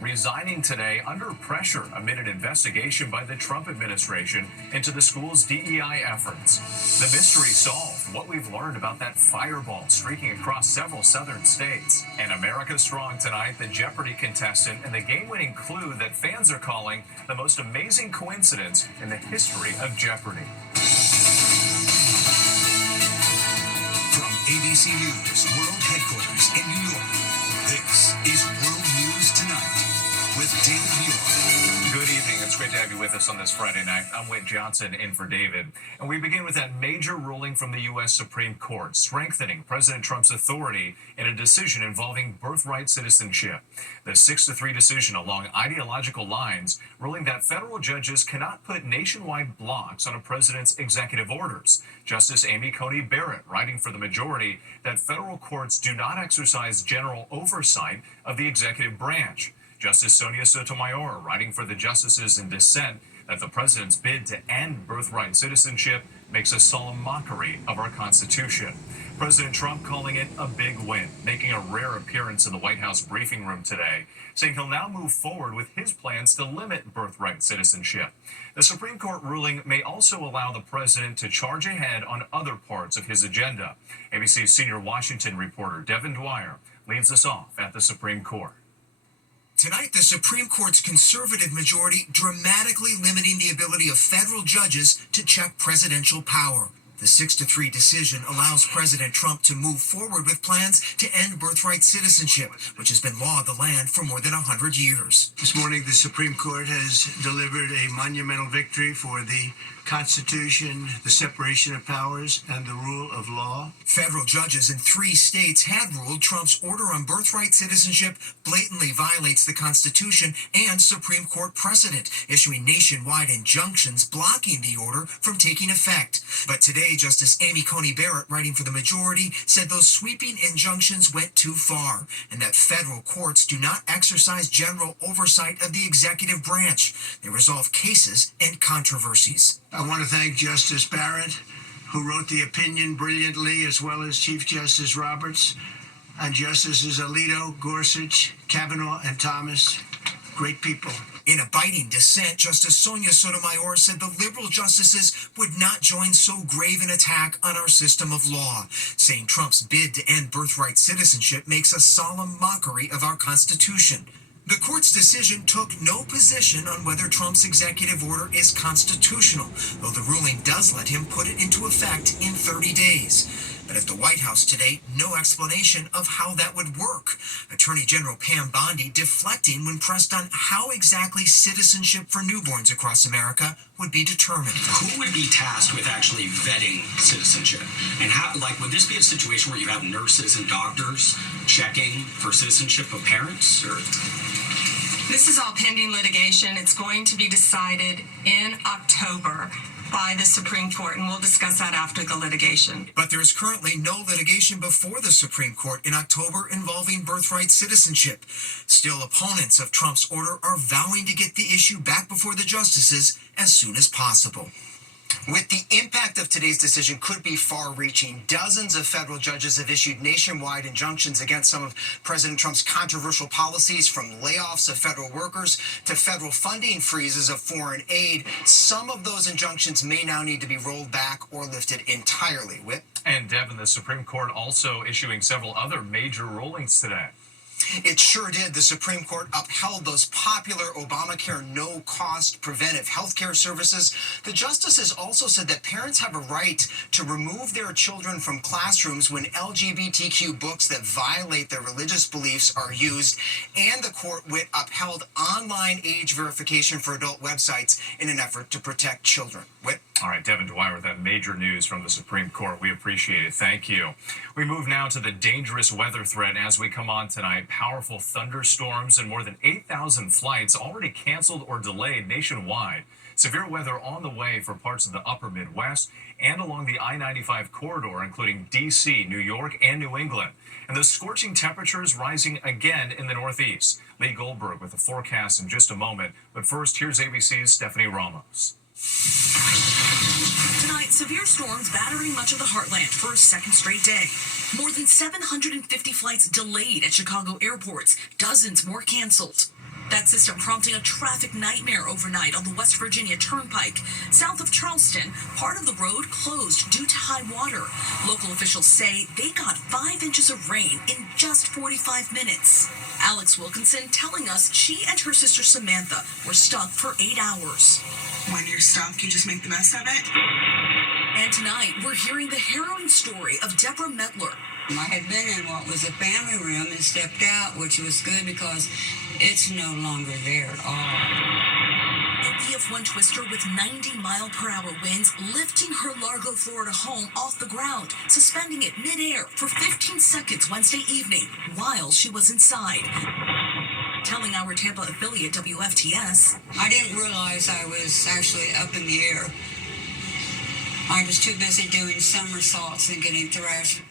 Resigning today under pressure amid an investigation by the Trump administration into the school's DEI efforts. The mystery solved, what we've learned about that fireball streaking across several southern states. And America Strong tonight, the Jeopardy contestant and the game-winning clue that fans are calling the most amazing coincidence in the history of Jeopardy. From ABC News World Headquarters in New York, this is World News Tonight with David Muir. Good evening. It's great to have you with us on this Friday night. I'm Whit Johnson in for David. And we begin with that major ruling from the U.S. Supreme Court, strengthening President Trump's authority in a decision involving birthright citizenship. The 6-3 decision along ideological lines, ruling that federal judges cannot put nationwide blocks on a president's executive orders. Justice Amy Coney Barrett writing for the majority that federal courts do not exercise general oversight of the executive branch. Justice Sonia Sotomayor writing for the justices in dissent that the president's bid to end birthright citizenship makes a solemn mockery of our Constitution. President Trump calling it a big win, making a rare appearance in the White House briefing room today, saying he'll now move forward with his plans to limit birthright citizenship. The Supreme Court ruling may also allow the president to charge ahead on other parts of his agenda. ABC's senior Washington reporter Devin Dwyer leads us off at the Supreme Court. Tonight, the Supreme Court's conservative majority dramatically limiting the ability of federal judges to check presidential power. The 6-3 decision allows President Trump to move forward with plans to end birthright citizenship, which has been law of the land for more than 100 years. This morning, the Supreme Court has delivered a monumental victory for the Constitution, the separation of powers, and the rule of law. Federal judges in 3 states had ruled Trump's order on birthright citizenship blatantly violates the Constitution and Supreme Court precedent, issuing nationwide injunctions blocking the order from taking effect. But today, Justice Amy Coney Barrett, writing for the majority, said those sweeping injunctions went too far and that federal courts do not exercise general oversight of the executive branch. They resolve cases and controversies. I want to thank Justice Barrett, who wrote the opinion brilliantly, as well as Chief Justice Roberts, and Justices Alito, Gorsuch, Kavanaugh, and Thomas. Great people. In a biting dissent, Justice Sonia Sotomayor said the liberal justices would not join so grave an attack on our system of law, saying Trump's bid to end birthright citizenship makes a solemn mockery of our Constitution. The court's decision took no position on whether Trump's executive order is constitutional, though the ruling does let him put it into effect in 30 days. But at the White House today, no explanation of how that would work. Attorney General Pam Bondi deflecting when pressed on how exactly citizenship for newborns across America would be determined. Who would be tasked with actually vetting citizenship? And how, would this be a situation where you have nurses and doctors checking for citizenship of parents? Or? This is all pending litigation. It's going to be decided in October by the Supreme Court, and we'll discuss that after the litigation. But there is currently no litigation before the Supreme Court in October involving birthright citizenship. Still, opponents of Trump's order are vowing to get the issue back before the justices as soon as possible. With the impact of today's decision could be far-reaching. Dozens of federal judges have issued nationwide injunctions against some of President Trump's controversial policies, from layoffs of federal workers to federal funding freezes of foreign aid. Some of those injunctions may now need to be rolled back or lifted entirely. Whit? And Devin, the Supreme Court also issuing several other major rulings today. It sure did. The Supreme Court upheld those popular Obamacare no-cost preventive health care services. The justices also said that parents have a right to remove their children from classrooms when LGBTQ books that violate their religious beliefs are used. And the court upheld online age verification for adult websites in an effort to protect children. Whit? All right, Devin Dwyer with that major news from the Supreme Court. We appreciate it. Thank you. We move now to the dangerous weather threat as we come on tonight. Powerful thunderstorms and more than 8,000 flights already canceled or delayed nationwide. Severe weather on the way for parts of the upper Midwest and along the I-95 corridor, including D.C., New York, and New England. And the scorching temperatures rising again in the Northeast. Lee Goldberg with the forecast in just a moment. But first, here's ABC's Stephanie Ramos. Tonight, severe storms battering much of the heartland for a second straight day. More than 750 flights delayed at Chicago airports, dozens more canceled. That system prompting a traffic nightmare overnight on the West Virginia Turnpike. South of Charleston, part of the road closed due to high water. Local officials say they got 5 inches of rain in just 45 minutes. Alex Wilkinson telling us she and her sister Samantha were stuck for 8 hours. When you're stuck, you just make the best of it. And tonight, we're hearing the harrowing story of Deborah Metler. I had been in what was a family room and stepped out, which was good because it's no longer there at all. An EF1 twister with 90-mile-per-hour winds lifting her Largo, Florida home off the ground, suspending it midair for 15 seconds Wednesday evening while she was inside. Telling our Tampa affiliate WFTS, I didn't realize I was actually up in the air. I was too busy doing somersaults and getting thrashed.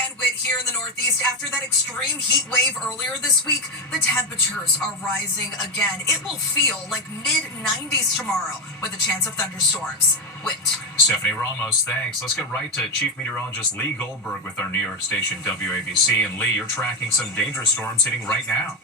And Whit, here in the Northeast, after that extreme heat wave earlier this week, the temperatures are rising again. It will feel like mid-90s tomorrow with a chance of thunderstorms. Whit. Stephanie Ramos, thanks. Let's get right to Chief Meteorologist Lee Goldberg with our New York station WABC. And Lee, you're tracking some dangerous storms hitting right now.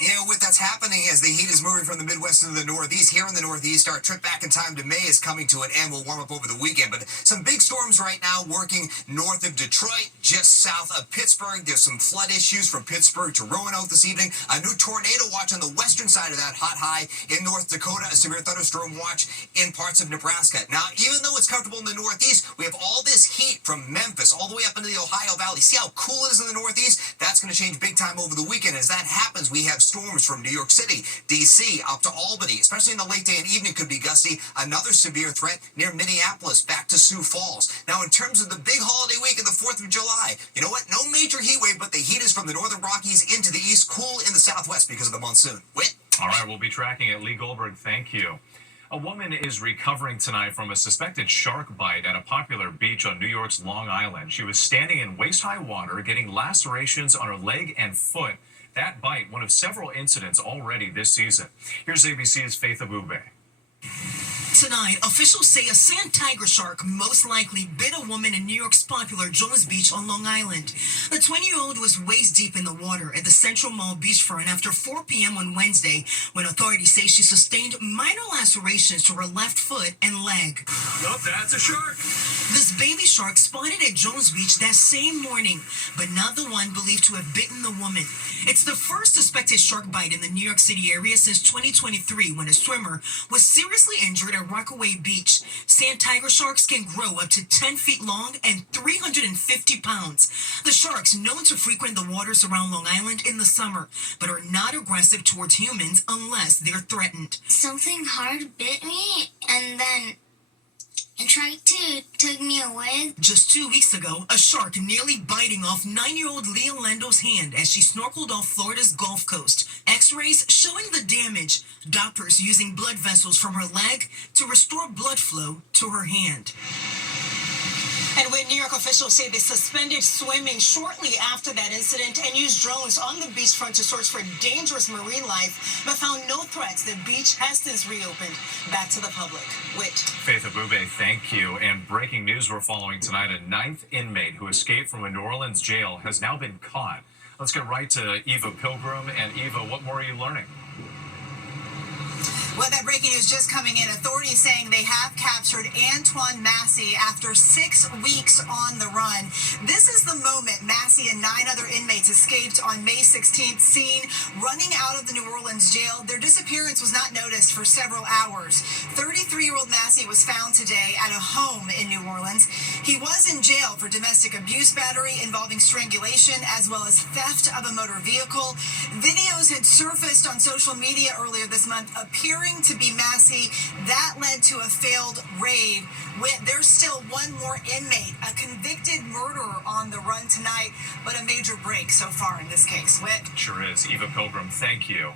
Yeah, what that's happening as the heat is moving from the Midwest into the Northeast. Here in the Northeast, our trip back in time to May is coming to an end. We'll warm up over the weekend, but some big storms right now working north of Detroit, just south of Pittsburgh. There's some flood issues from Pittsburgh to Roanoke this evening. A new tornado watch on the western side of that hot high in North Dakota. A severe thunderstorm watch in parts of Nebraska. Now, even though it's comfortable in the Northeast, we have all this heat from Memphis all the way up into the Ohio Valley. See how cool it is in the Northeast? That's going to change big time over the weekend. As that happens, we have storms from New York City, D.C., up to Albany, especially in the late day and evening could be gusty. Another severe threat near Minneapolis, back to Sioux Falls. Now, in terms of the big holiday week of the 4th of July, you know what? No major heat wave, but the heat is from the northern Rockies into the east, cool in the southwest because of the monsoon. Whit? All right, we'll be tracking it. Lee Goldberg, thank you. A woman is recovering tonight from a suspected shark bite at a popular beach on New York's Long Island. She was standing in waist-high water, getting lacerations on her leg and foot. That bite, one of several incidents already this season. Here's ABC's Faith Abube. Tonight, officials say a sand tiger shark most likely bit a woman in New York's popular Jones Beach on Long Island. The 20-year-old was waist deep in the water at the Central Mall beachfront after 4 p.m. on Wednesday, when authorities say she sustained minor lacerations to her left foot and leg. Nope, that's a shark. This baby shark spotted at Jones Beach that same morning, but not the one believed to have bitten the woman. It's the first suspected shark bite in the New York City area since 2023, when a swimmer was seriously injured at Rockaway Beach. Sand tiger sharks can grow up to 10 feet long and 350 pounds. The sharks, known to frequent the waters around Long Island in the summer, but are not aggressive towards humans unless they're threatened. Something hard bit me, and then it tried to take me away. Just 2 weeks ago, a shark nearly biting off 9-year-old Leah Lendo's hand as she snorkeled off Florida's Gulf Coast. X-rays showing the damage. Doctors using blood vessels from her leg to restore blood flow to her hand. And when New York officials say they suspended swimming shortly after that incident and used drones on the beachfront to search for dangerous marine life, but found no threats, the beach has since reopened back to the public. Whit. Faith Abube, thank you. And breaking news we're following tonight, a 9th inmate who escaped from a New Orleans jail has now been caught. Let's get right to Eva Pilgrim. And Eva, what more are you learning? Well, that breaking news just coming in. Authorities saying they have captured Antoine Massey after 6 weeks on the run. This is the moment Massey and 9 other inmates escaped on May 16th, seen running out of the New Orleans jail. Their disappearance was not noticed for several hours. 33-year-old Massey was found today at a home in New Orleans. He was in jail for domestic abuse battery involving strangulation as well as theft of a motor vehicle. Videos had surfaced on social media earlier this month appearing to be Massey. That led to a failed raid. There's still one more inmate, a convicted murderer on the run tonight, but a major break so far in this case. Whit? Sure is. Eva Pilgrim, thank you.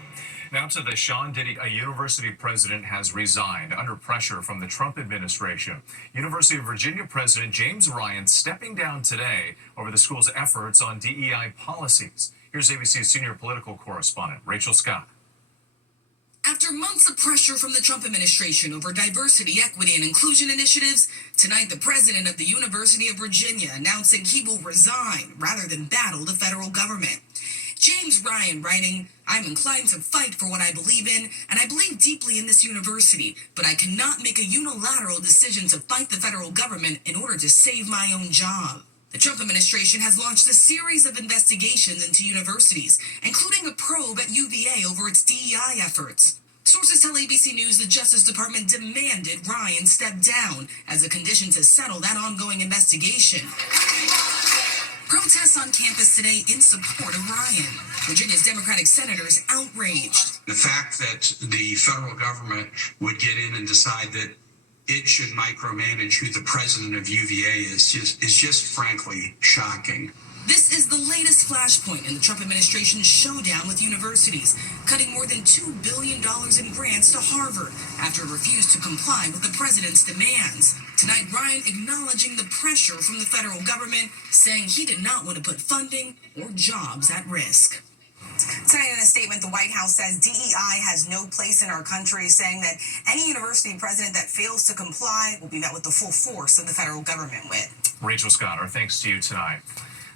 Now to the Sean Diddy. A university president has resigned under pressure from the Trump administration. University of Virginia President James Ryan stepping down today over the school's efforts on DEI policies. Here's ABC's senior political correspondent, Rachel Scott. After months of pressure from the Trump administration over diversity, equity, and inclusion initiatives, tonight the president of the University of Virginia announcing he will resign rather than battle the federal government. James Ryan writing, I'm inclined to fight for what I believe in, and I believe deeply in this university, but I cannot make a unilateral decision to fight the federal government in order to save my own job. The Trump administration has launched a series of investigations into universities, including a probe at UVA over its DEI efforts. Sources tell ABC News the Justice Department demanded Ryan step down as a condition to settle that ongoing investigation. Protests on campus today in support of Ryan. Virginia's Democratic senators outraged. The fact that the federal government would get in and decide that it should micromanage who the president of UVA is just frankly shocking. This is the latest flashpoint in the Trump administration's showdown with universities, cutting more than $2 billion in grants to Harvard after it refused to comply with the president's demands. Tonight, Ryan acknowledging the pressure from the federal government, saying he did not want to put funding or jobs at risk. Tonight in a statement, the White House says DEI has no place in our country, saying that any university president that fails to comply will be met with the full force of the federal government with. Rachel Scott, our thanks to you tonight.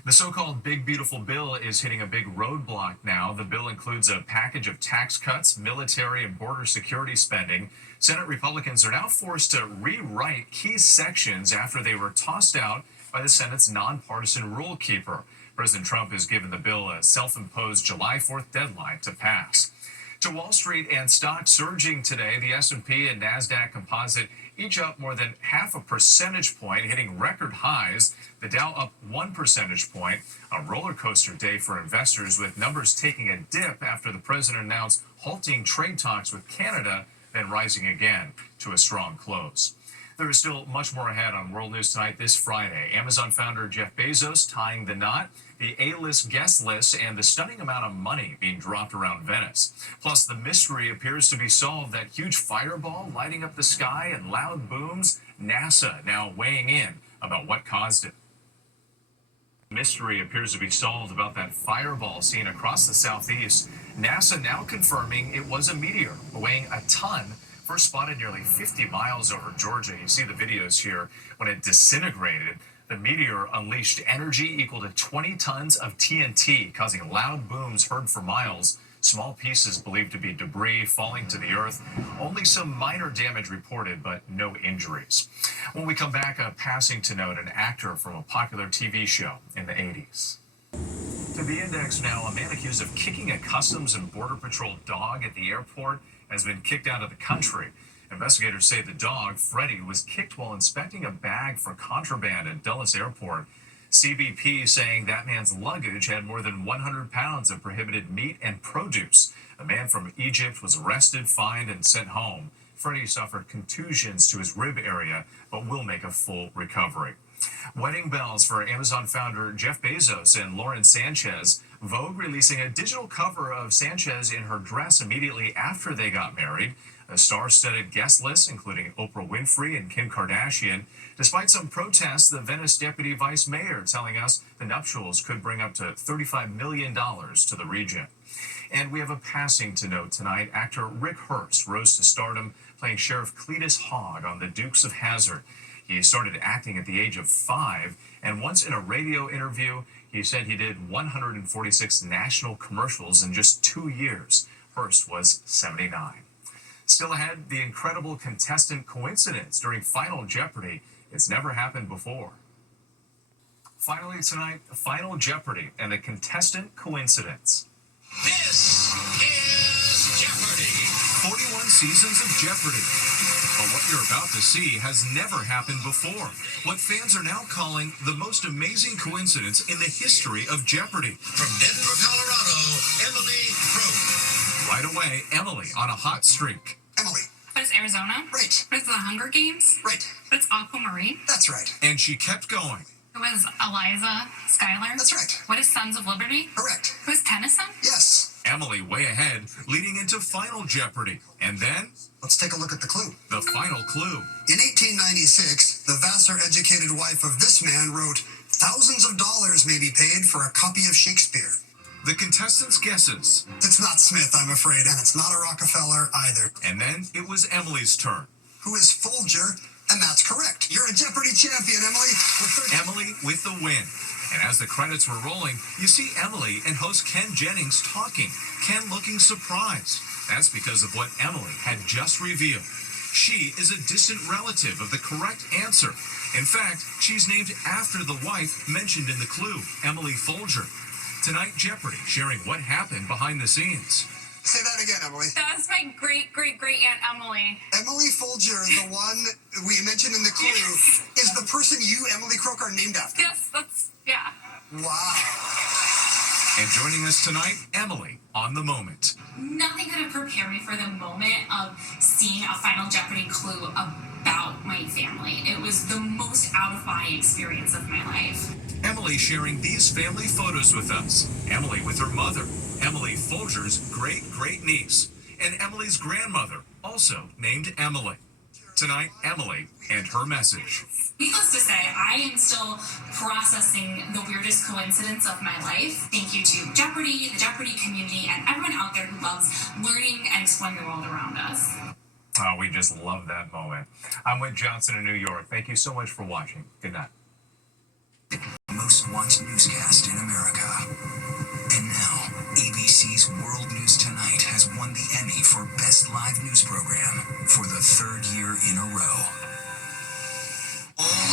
The so-called Big Beautiful Bill is hitting a big roadblock now. The bill includes a package of tax cuts, military and border security spending. Senate Republicans are now forced to rewrite key sections after they were tossed out by the Senate's nonpartisan rule keeper. President Trump has given the bill a self-imposed July 4th deadline to pass. To Wall Street and stocks surging today, the S&P and NASDAQ composite each up more than half a percentage point, hitting record highs. The Dow up 1 percentage point. A roller coaster day for investors, with numbers taking a dip after the president announced halting trade talks with Canada, then rising again to a strong close. There is still much more ahead on World News Tonight this Friday. Amazon founder Jeff Bezos tying the knot, the A-list guest list, and the stunning amount of money being dropped around Venice. Plus, the mystery appears to be solved, that huge fireball lighting up the sky and loud booms. NASA now weighing in about what caused it. Mystery appears to be solved about that fireball seen across the southeast. NASA now confirming it was a meteor weighing a ton, first spotted nearly 50 miles over Georgia. You see the videos here. When it disintegrated, the meteor unleashed energy equal to 20 tons of TNT, causing loud booms heard for miles. Small pieces believed to be debris falling to the earth. Only some minor damage reported, but no injuries. When we come back, a passing to note, an actor from a popular TV show in the 80s. To the index now, a man accused of kicking a Customs and Border Patrol dog at the airport has been kicked out of the country. Investigators say the dog, Freddie, was kicked while inspecting a bag for contraband at Dulles Airport. CBP saying that man's luggage had more than 100 pounds of prohibited meat and produce. A man from Egypt was arrested, fined, and sent home. Freddie suffered contusions to his rib area, but will make a full recovery. Wedding bells for Amazon founder Jeff Bezos and Lauren Sanchez. Vogue releasing a digital cover of Sanchez in her dress immediately after they got married. A star-studded guest list, including Oprah Winfrey and Kim Kardashian. Despite some protests, the Venice deputy vice mayor telling us the nuptials could bring up to $35 million to the region. And we have a passing to note tonight. Actor Rick Hurst rose to stardom playing Sheriff Cletus Hogg on The Dukes of Hazzard. He started acting at the age of 5, and once in a radio interview, he said he did 146 national commercials in just 2 years. Hurst was 79. Still ahead, the incredible contestant coincidence during Final Jeopardy. It's never happened before. Finally tonight, Final Jeopardy and the contestant coincidence. This is Jeopardy! 41 seasons of Jeopardy! But what you're about to see has never happened before. What fans are now calling the most amazing coincidence in the history of Jeopardy. From Denver, Colorado, Emily Crow. Right away, Emily on a hot streak. Emily. What is Arizona? Right. What is the Hunger Games? Right. What's Aquamarine? That's right. And she kept going. Who is Eliza Schuyler? That's right. What is Sons of Liberty? Correct. Who is Tennyson? Yes. Emily way ahead, leading into Final Jeopardy. And then, let's take a look at the clue. The final clue. In 1896, the Vassar-educated wife of this man wrote, "Thousands of dollars may be paid for a copy of Shakespeare." The contestants' guesses. It's not Smith, I'm afraid, and it's not a Rockefeller either. And then it was Emily's turn. Who is Folger? And that's correct. You're a Jeopardy champion, Emily. Emily with the win. And as the credits were rolling, you see Emily and host Ken Jennings talking, Ken looking surprised. That's because of what Emily had just revealed. She is a distant relative of the correct answer. In fact, she's named after the wife mentioned in the clue, Emily Folger. Tonight, Jeopardy sharing what happened behind the scenes. Say that again, Emily. That's my great Aunt Emily. Emily Folger, the one we mentioned in the clue, is the person you, Emily Crook, are named after. Yes, yeah. Wow. And joining us tonight, Emily on the moment. Nothing could have prepared me for the moment of seeing a Final Jeopardy clue about my family. It was the most out-of-body experience of my life. Emily sharing these family photos with us. Emily with her mother, Emily Folger's great-great-niece, and Emily's grandmother, also named Emily. Tonight, Emily and her message. Needless to say, I am still processing the weirdest coincidence of my life. Thank you to Jeopardy, the Jeopardy community, and everyone out there who loves learning and exploring the world around us. Oh, we just love that moment. I'm Whit Johnson in New York. Thank you so much for watching. Good night. Most watched newscast in America. And now, ABC's World News Tonight has won the Emmy for Best Live News Program for the third year in a row.